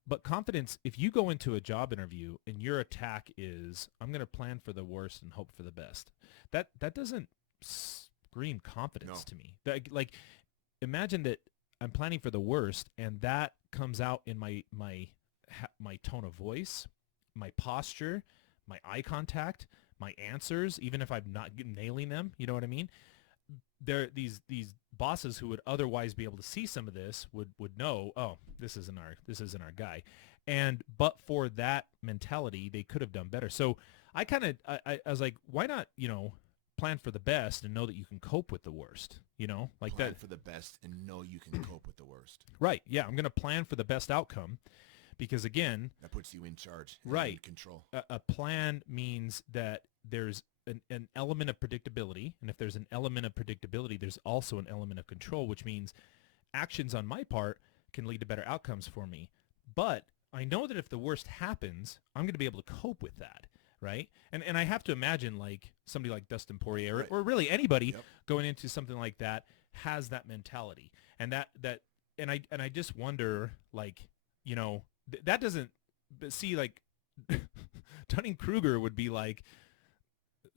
But confidence, if you go into a job interview and your attack is, I'm going to plan for the worst and hope for the best, that doesn't scream confidence to me. Like, imagine that I'm planning for the worst, and that comes out in my tone of voice, my posture, my eye contact, my answers, even if I'm not nailing them. You know what I mean? There, these bosses who would otherwise be able to see some of this would know, oh, this isn't our guy, but for that mentality, they could have done better. So I was like, why not, plan for the best and know that you can cope with the worst, like plan that for the best and know you can cope with the worst. Right. Yeah. I'm going to plan for the best outcome because again, that puts you in charge, right? In control. A plan means that there's an element of predictability. And if there's an element of predictability, there's also an element of control, which means actions on my part can lead to better outcomes for me. But I know that if the worst happens, I'm going to be able to cope with that. Right. And I have to imagine like somebody like Dustin Poirier or really anybody going into something like that has that mentality. And I just wonder, like, that doesn't see like Dunning-Kruger would be like,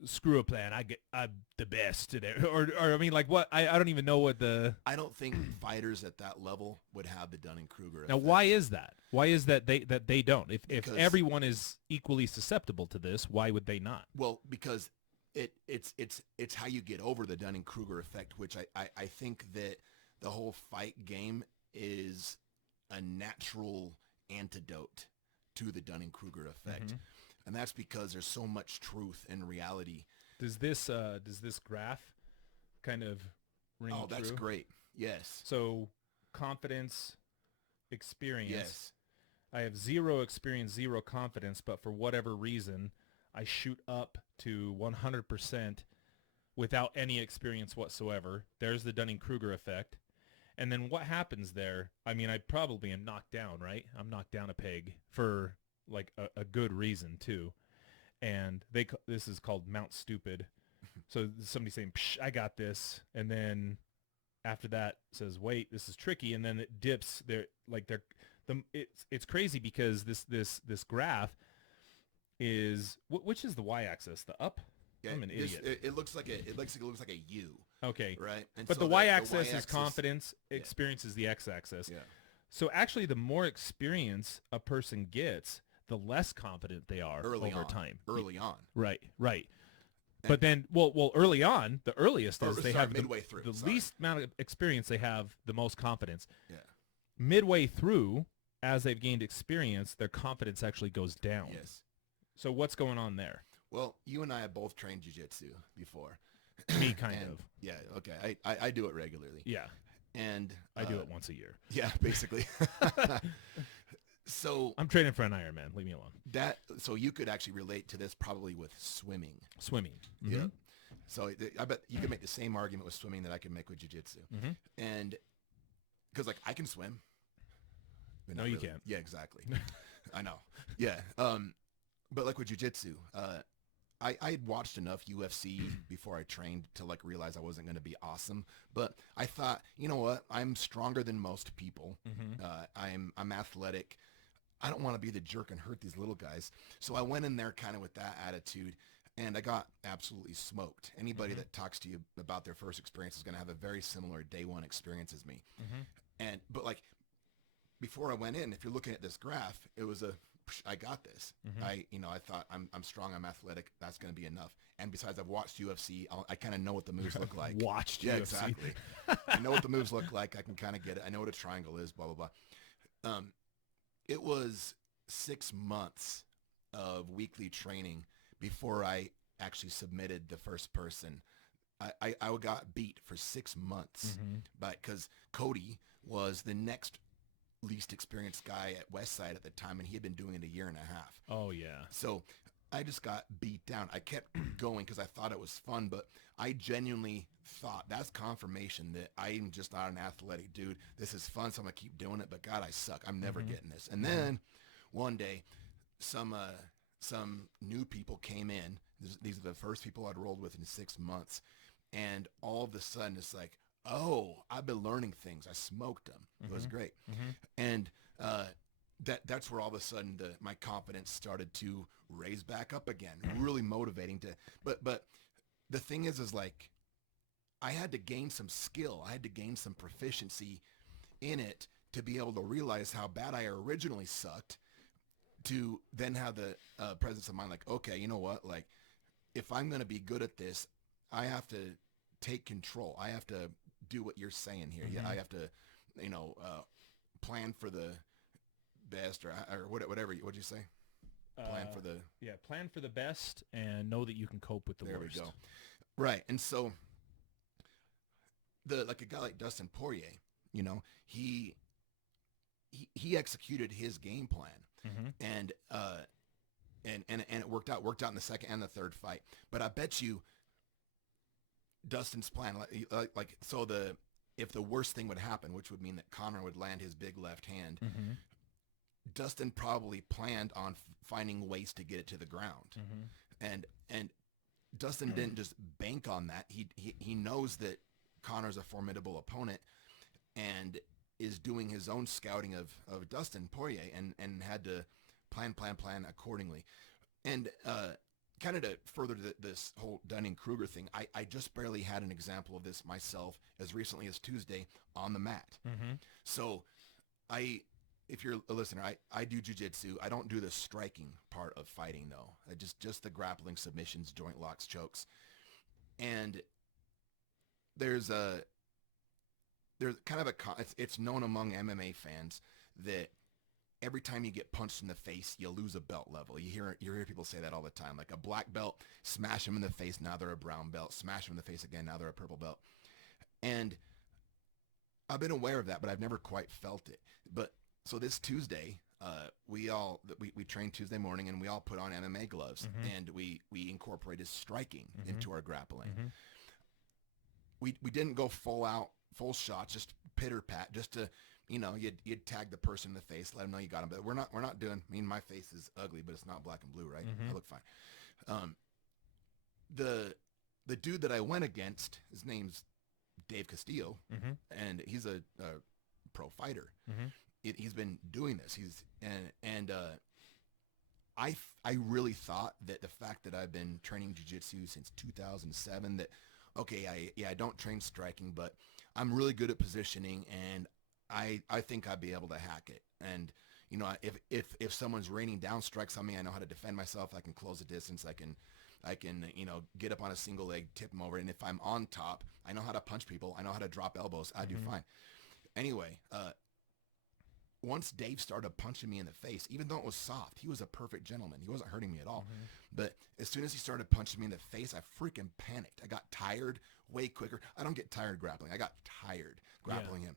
screw a plan. I'm the best today. Or I mean, like what? I don't even know what the. I don't think fighters at that level would have the Dunning-Kruger effect. Now, why is that? Why is that they don't? If everyone is equally susceptible to this, why would they not? Well, because it's how you get over the Dunning-Kruger effect, which I think that the whole fight game is a natural antidote to the Dunning-Kruger effect. Mm-hmm. And that's because there's so much truth in reality. Does this graph kind of ring true? Oh, that's great. Yes. So confidence, experience. Yes. I have 0 experience, 0 confidence, but for whatever reason, I shoot up to 100% without any experience whatsoever. There's the Dunning-Kruger effect. And then what happens there? I mean, I probably am knocked down, right? I'm knocked down a peg for like a good reason too. And this is called Mount Stupid. So somebody saying, Psh, I got this. And then after that says, wait, this is tricky. And then it dips. It's crazy because this graph is, which is the y-axis, the up? Yeah, I'm an idiot. It looks like it looks like a U. Okay. Right. And but so the y-axis is confidence. Experience is the x-axis. Yeah. So actually, the more experience a person gets, the less confident they are over time. Early on. Right. But then, early on, the earliest is they have midway through. The least amount of experience, they have the most confidence. Yeah. Midway through, as they've gained experience, their confidence actually goes down. Yes. So what's going on there? Well, you and I have both trained jiu-jitsu before. Me, kind of. Yeah, okay. I do it regularly. Yeah. And I do it once a year. Yeah, basically. So I'm training for an Ironman. Leave me alone. So you could actually relate to this probably with swimming. Mm-hmm. Yeah. So I bet you could make the same argument with swimming that I could make with jiu-jitsu. Mm-hmm. And because like I can swim. No, you can't. Yeah, exactly. I know. Yeah. But like with jiu-jitsu, I had watched enough UFC before I trained to like realize I wasn't going to be awesome. But I thought, you know what? I'm stronger than most people. Mm-hmm. I'm athletic. I don't want to be the jerk and hurt these little guys. So I went in there kind of with that attitude, and I got absolutely smoked. Anybody that talks to you about their first experience is going to have a very similar day one experience as me. But like before I went in, if you're looking at this graph, it was I got this. I thought I'm strong, I'm athletic. That's going to be enough. And besides, I've watched UFC. I kind of know what the moves look like. Watched yeah, UFC. Exactly. I know what the moves look like. I can kind of get it. I know what a triangle is. Blah blah blah. It was 6 months of weekly training before I actually submitted the first person. I got beat for 6 months, but because Cody was the next least experienced guy at Westside at the time, and he had been doing it a year and a half. Oh yeah. So I just got beat down. I kept going because I thought it was fun, but I genuinely thought that's confirmation that I'm just not an athletic dude. This is fun, so I'm gonna keep doing it. But God, I suck. I'm never getting this. And then one day, some new people came in. These are the first people I'd rolled with in 6 months, and all of a sudden it's like, oh, I've been learning things. I smoked them. It was great. And that's where all of a sudden my confidence started to raise back up again. Really motivating to, but the thing is like, I had to gain some skill. I had to gain some proficiency in it to be able to realize how bad I originally sucked, to then have the presence of mind like, okay, you know what? Like, if I'm going to be good at this, I have to take control. I have to do what you're saying here. Yeah, I have to, plan for the best or whatever. What'd you say? Plan for the best and know that you can cope with the worst. There we go. Right. And so like a guy like Dustin Poirier, he executed his game plan, and it worked out in the second and the third fight. But I bet you Dustin's plan, if the worst thing would happen, which would mean that Conor would land his big left hand, Dustin probably planned on finding ways to get it to the ground. And Dustin didn't just bank on that. He knows that Conor's a formidable opponent and is doing his own scouting of Dustin Poirier and had to plan accordingly. And kind of to further this whole Dunning-Kruger thing, I just barely had an example of this myself as recently as Tuesday on the mat. So if you're a listener, I do jiu-jitsu. I don't do the striking part of fighting though. Just the grappling, submissions, joint locks, chokes. And there's kind of it's known among MMA fans that every time you get punched in the face, you lose a belt level. You hear people say that all the time. Like a black belt, smash them in the face, now they're a brown belt. Smash them in the face again, now they're a purple belt. And I've been aware of that, but I've never quite felt it. But so this Tuesday, we trained Tuesday morning, and we all put on MMA gloves, and we incorporated striking into our grappling. We didn't go full shot, just pitter pat, just to you'd tag the person in the face, let them know you got them. But we're not doing. I mean, my face is ugly, but it's not black and blue, right? I look fine. The dude that I went against, his name's Dave Castillo, and he's a pro fighter. He's been doing this. I really thought that the fact that I've been training jiu-jitsu since 2007, that okay, I don't train striking, but I'm really good at positioning, and I think I'd be able to hack it. And if someone's raining down strikes on me, I know how to defend myself. I can close the distance. I can get up on a single leg, tip them over, and if I'm on top, I know how to punch people. I know how to drop elbows. I do fine. Anyway, once Dave started punching me in the face, even though it was soft, he was a perfect gentleman. He wasn't hurting me at all. But as soon as he started punching me in the face, I freaking panicked. I got tired way quicker. I don't get tired grappling. I got tired grappling him.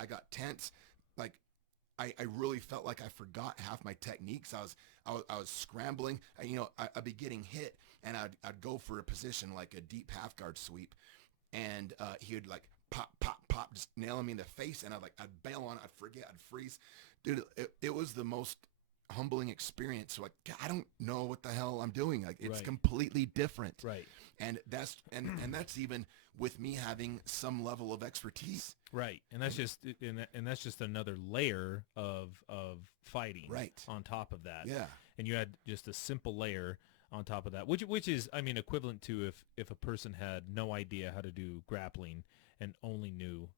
I got tense. Like, I really felt like I forgot half my techniques. I was scrambling. I'd be getting hit, and I'd go for a position like a deep half guard sweep, and he would like pop, pop, pop, just nailing me in the face, and I'd bail on it, I'd forget, I'd freeze. Dude, it was the most humbling experience. So, like, I don't know what the hell I'm doing. Like, it's completely different. Right. And that's even with me having some level of expertise. Right. And that's just another layer of fighting on top of that. Yeah. And you had just a simple layer on top of that, which is, I mean, equivalent to if a person had no idea how to do grappling and only knew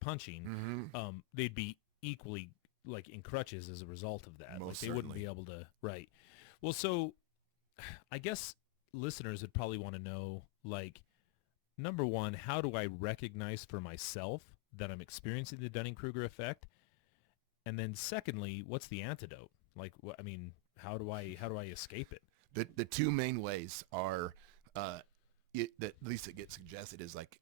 punching, they'd be equally like in crutches as a result of that. Most they wouldn't be able to. Right. Well, so I guess listeners would probably want to know, like, number one, how do I recognize for myself that I'm experiencing the Dunning-Kruger effect? And then secondly, what's the antidote? Like, I mean, how do I escape it? The two main ways are, that at least it gets suggested, is like,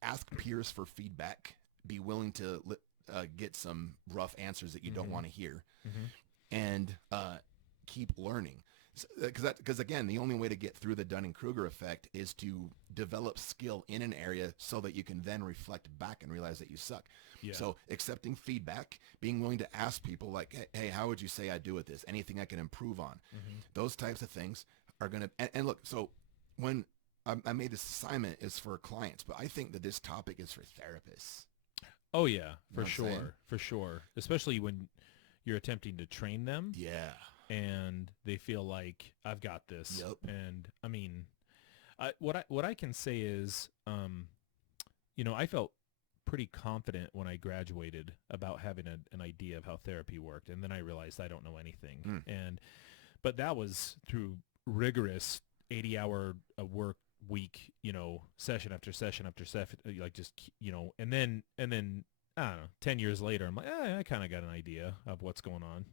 ask peers for feedback, be willing to get some rough answers that you don't want to hear, and keep learning. Because again, the only way to get through the Dunning-Kruger effect is to develop skill in an area so that you can then reflect back and realize that you suck. Yeah. So accepting feedback, being willing to ask people like, hey, how would you say I do at this? Anything I can improve on? Those types of things are going to, and look, so when I made this assignment is for clients, but I think that this topic is for therapists. Oh yeah, for sure. Especially when you're attempting to train them. Yeah. And they feel like, I've got this. Yep. And I mean, what I can say is, I felt pretty confident when I graduated about having an idea of how therapy worked, and then I realized I don't know anything. But that was through rigorous 80-hour work week, session after session after session, like just, and then I don't know, 10 years later, I'm like, I kind of got an idea of what's going on.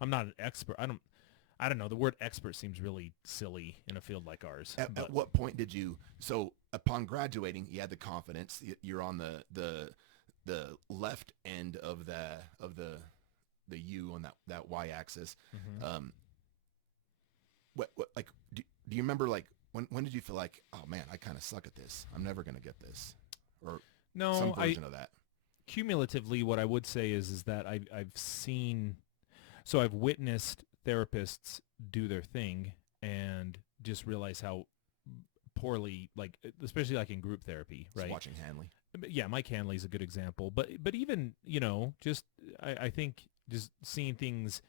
I'm not an expert. I don't know. The word expert seems really silly in a field like ours. At what point did you, so upon graduating, you had the confidence, you're on the left end of the U on that Y axis. What like, do you remember, like, when did you feel like, oh man, I kind of suck at this, I'm never going to get this, or some version of that? Cumulatively, what I would say is that I've seen, so I've witnessed therapists do their thing and just realize how poorly, like, especially like in group therapy, right? Just watching Hanley. Yeah, Mike Hanley is a good example. But even, just I think just seeing things,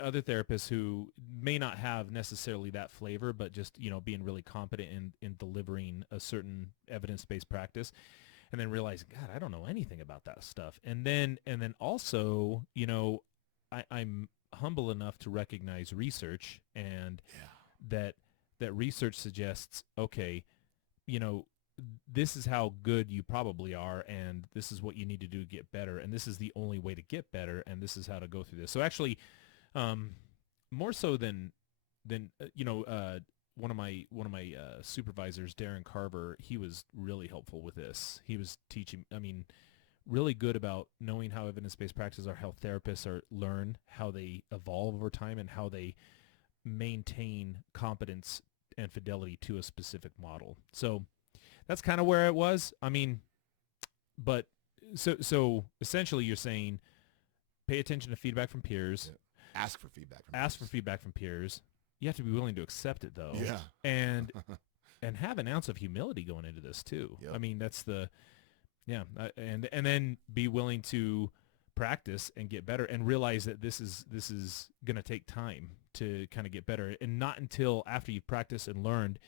other therapists who may not have necessarily that flavor, but just, being really competent in delivering a certain evidence-based practice, and then realizing, God, I don't know anything about that stuff. And then also, I'm humble enough to recognize research, and that research suggests, okay, this is how good you probably are, and this is what you need to do to get better, and this is the only way to get better, and this is how to go through this. So actually, more so than one of my supervisors, Darren Carver, he was really helpful with this. He was teaching, really good about knowing how evidence-based practices are, how therapists learn, how they evolve over time, and how they maintain competence and fidelity to a specific model. So that's kind of where it was. But So essentially you're saying pay attention to feedback from peers. Yeah. Ask for feedback from Ask peers. for feedback from peers. You have to be willing to accept it though. Yeah. And have an ounce of humility going into this too. Yep. I mean, that's and then be willing to practice and get better and realize that this is going to take time to kind of get better, and not until after you've practiced and learned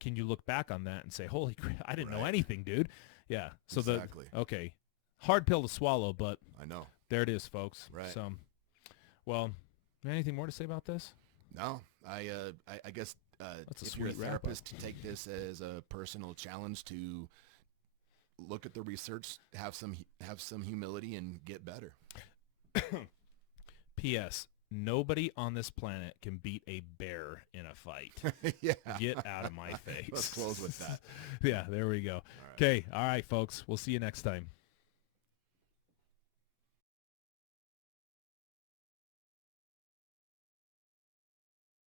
can you look back on that and say, holy crap, I didn't know anything, dude. Yeah. So exactly. Okay. Hard pill to swallow, but I know. There it is, folks. Right. So, well, anything more to say about this? No, I guess That's a if you're a sweet wrap-up. therapist, to take this as a personal challenge to look at the research, have some humility, and get better. P.S. Nobody on this planet can beat a bear in a fight. Yeah. Get out of my face. Let's close with that. Yeah, there we go. Okay. All right, folks. We'll see you next time.